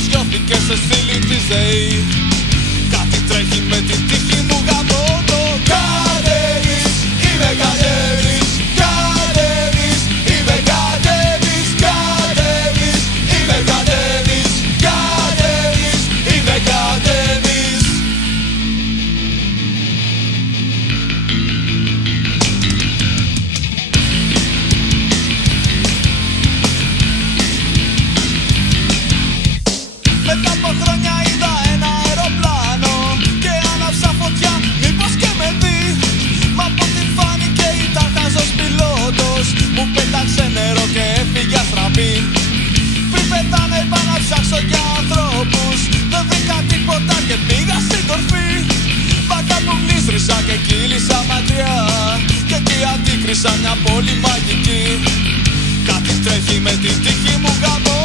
προσγειώθηκε σε στήλη τη ΔΕΗ. Κάτι τρέχει με την τύχη μου γαμώ το. Κατέβεις, είμαι κατέβεις, κατέβεις, είμαι κατέβεις, κατέβεις, είμαι κατέβεις, κατέβεις, είμαι κατέβεις. Μετά από χρόνια είδα ένα αεροπλάνο και άναψα φωτιά, μήπως και με δει. Μα από ό,τι φάνηκε ήταν χαζός πιλότος. Μου πέταξε νερό και έφυγε αστραπή. Πριν πετάνε είπα να ψάξω για ανθρώπους. Δεν βρήκα τίποτα και πήγα στην κορφή. Μα κάπου γλίστρισα και κύλησα μακριά. Και εκεί αντίκρισα μια πόλη μαγική. Κάτι τρέχει με την τύχη μου γαμώ.